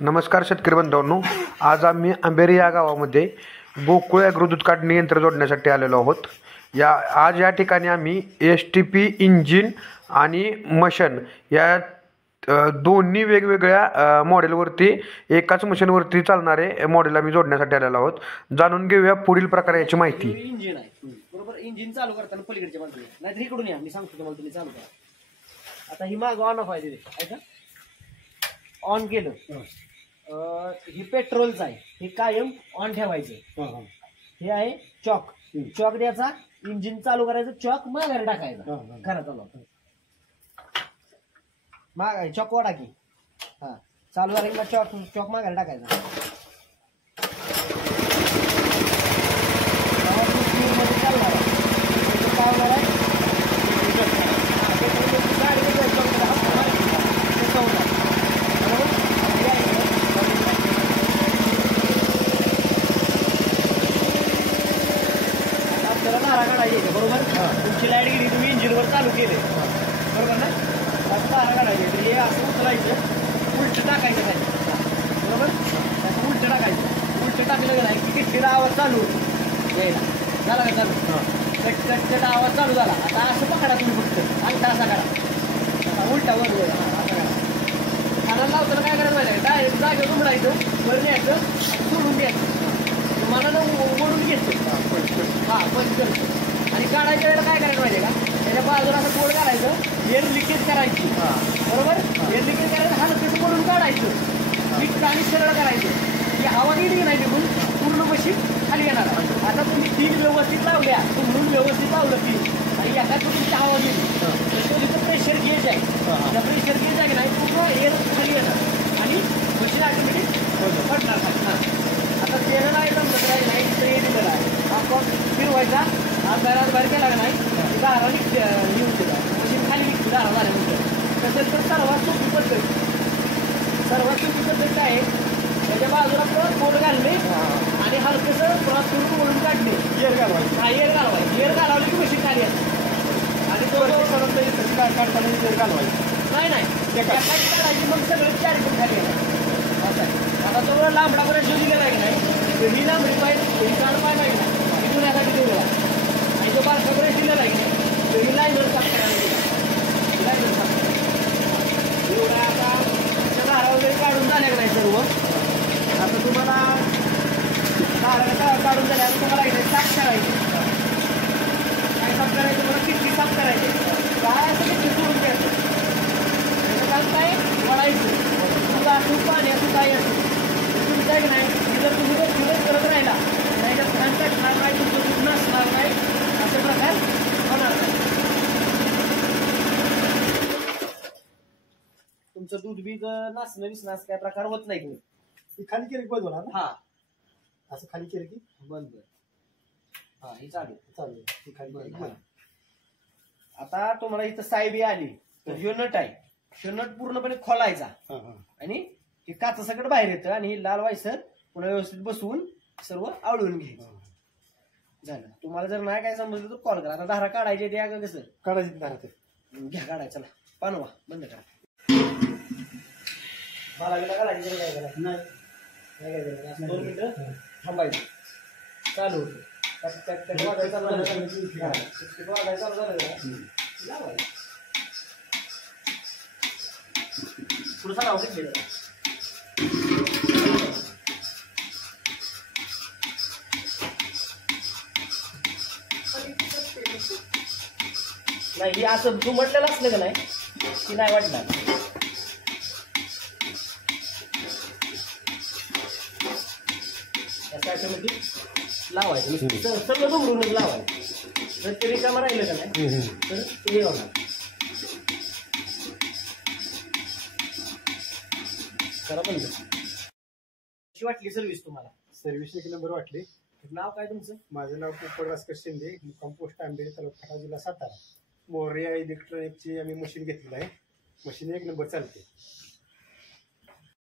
नमस्कार शेतकरी बांधवांनो, आज आम्ही अंबेरी या गावामध्ये गोकुळ ॲग्रो दूध काढणी यंत्र जोडण्यासाठी आलेलो आहोत. आज या ठिकाणी आम्ही STP इंजिन आणि मशीन या दोन्ही वेगवेगळ्या मॉडेलवरती एकाच मशीनवरती चालणारे मॉडेल आम्ही जोडण्यासाठी आलेलो आहोत. जाणून घेऊया पुढील प्रकारे याची माहिती. इंजिन आहे बरोबर. इंजिन चालू करताना पलीकडच्या बाजूला नाहीतर इकडून या, मी सांगतो तुम्हाला, तुम्ही चालू करा. आता ही माग ऑन ऑफ आहे, ऐका. ऑन केलं, ही पेट्रोलचं आहे, हे कायम ऑन ठेवायचं. हे आहे चॉक, चॉक द्यायचा, इंजिन चालू करायचं, चॉक माघारी टाकायचा. खरा चालू माग चॉक वाढा की, हा चालू झाला चॉक, चॉक माघारी टाकायचा. बरोबर, तुमची लाईट गेली, तुम्ही इंजिनवर चालू केले बरोबर ना, असं तारा काढायचे. हे असं उचलायचं, उलट टाकायचं काय बरोबर, असं उलट टाकायचं. उलट टाकलं गेलं की किटकीला आवाज चालू यायला झाला का चालू, कट आवाज चालू झाला. आता असं पकडा तुम्ही, फक्त अंगठा असा करा, आता उलटा वर खाना लावताना काय करायचं माहिती आहे, डायरेक्ट जागेवर उमडायचं, वर न्यायचं आणि सोडून द्यायचं. मला ना ओढून घेतो, हा बंद करतो. आणि काढायच्या वेळेला काय करायचं माहिती आहे का, त्याच्या बाजूला असं कोड काढायचं, एअर लिकेज करायची बरोबर. एअर लिकेज करायचं, हलकं पडून काढायचं, नीट आणि सरळ करायचं की हवा गेली नाही निघून, पूर्ण मशीन खाली येणार. आता तुम्ही तीन व्यवस्थित लावल्या, तुम्ही व्यवस्थित लावलं तीन, आणि एकाच तुमची हवा गेली तर तिथं प्रेशर गेज आहे, त्या प्रेशर गेज आहे की नाही, पूर्ण एअर खाली येणार आणि मशीन ऑटोमॅटिक पडणार. आता तेल नाही जमलं नाही, तिथं हे दिलेलं आहे, आपण फिरवायचा, हा घरात बाहेर केला का नाही, दारा निघून दिला, मशीन खाली निघते दारा झाल्यानंतर. तसंच तर सर्वात सोपी पद्धत, सर्वात सोपी पद्धत काय आहे, त्याच्या बाजूला परत बोट घालणे आणि हलकंसं क्रॉस करून ओढून काढणे. एअर घालवायचं, हा एअर घालवायचं. एअर घालवली की मशीन खाली येते. आणि तो काढताना एअर घालवायचं नाही काढायची, मग सगळं चारी खाली येणार. असं आहे. आता तो लांबडा पर्यंत शोधी गेला की नाही, ही लांबडी पाहिजे, ही काढ पाहिजे नाही, ही गुन्ह्यासाठी ठेवला. आणि तो बारका पर्यंत दिलेला आहे की नाही, तर ही लाईनवर साफ करायला गेला, लाईनवर साफ करायला एवढा. आता त्याच्या दारा वगैरे काढून झाल्या नाही सर्व. आता तुम्हाला दारा काढून झाल्या, तुम्हाला इथे साफ करायचं. काय साफ करायचं, मला किती साफ करायचे, काय असं किती सोडून घ्यायचं. त्याचं काम काय वळायचं, तुला असं पाणी असं काय असं तुमचं आहे की नाही. जर तुम्ही जर दिवस करत राहिला नाही तर घाण काढणार नाही, तुमचं दूध नसणार नाही, असे प्रकार होणार नाही. तुमचं दूध बीज नासणं विसणं असं काय प्रकार होत नाही. तुम्ही खाली केली बंद होणार ना, हा असं खाली केलं की बंद. हा हे चालू चालेल, ती खाली बंद. आता तुम्हाला इथं साहेबी आली तर ह्यो नट आहे, ह्यो नट पूर्णपणे खोलायचा आणि हे काच सगळं बाहेर येतं आणि हे लाल व्हायचं, पुन्हा व्यवस्थित बसवून सर्व आवळून घ्यायचं. झालं. तुम्हाला जर नाही काय समजलं तर कॉल करा. आता धारा काढायची द्या का, कसं काढायची धारा ते घ्या काढायचं. चला पानवा बंद करा. मला काढायची काय करायचं नाही, 2 मिनिटं थांबायचं. चालू होतं वाजायचं चालू झालं पुढचा राहू गेलं. नाही असं तू म्हटलेलं असलं का नाही की नाही वाटणार. ऑटोमॅटिक लावायचं, सगळं दुमडूनच लावायचं. जर ते रिकामा राहिलं का नाही तर ते होणार. करा बंद. कशी वाटली सर्व्हिस तुम्हाला? सर्व्हिस 1 नंबर वाटली. नाव काय तुमचं? माझं नाव पोपट भास्कर शिंदे, कंपोस्ट आंबेरी, तालुका खटाव, जिल्हा सातारा. मोरया इलेक्ट्रॉनिकची आम्ही मशीन घेतलेलं आहे. मशीन 1 नंबर चालते.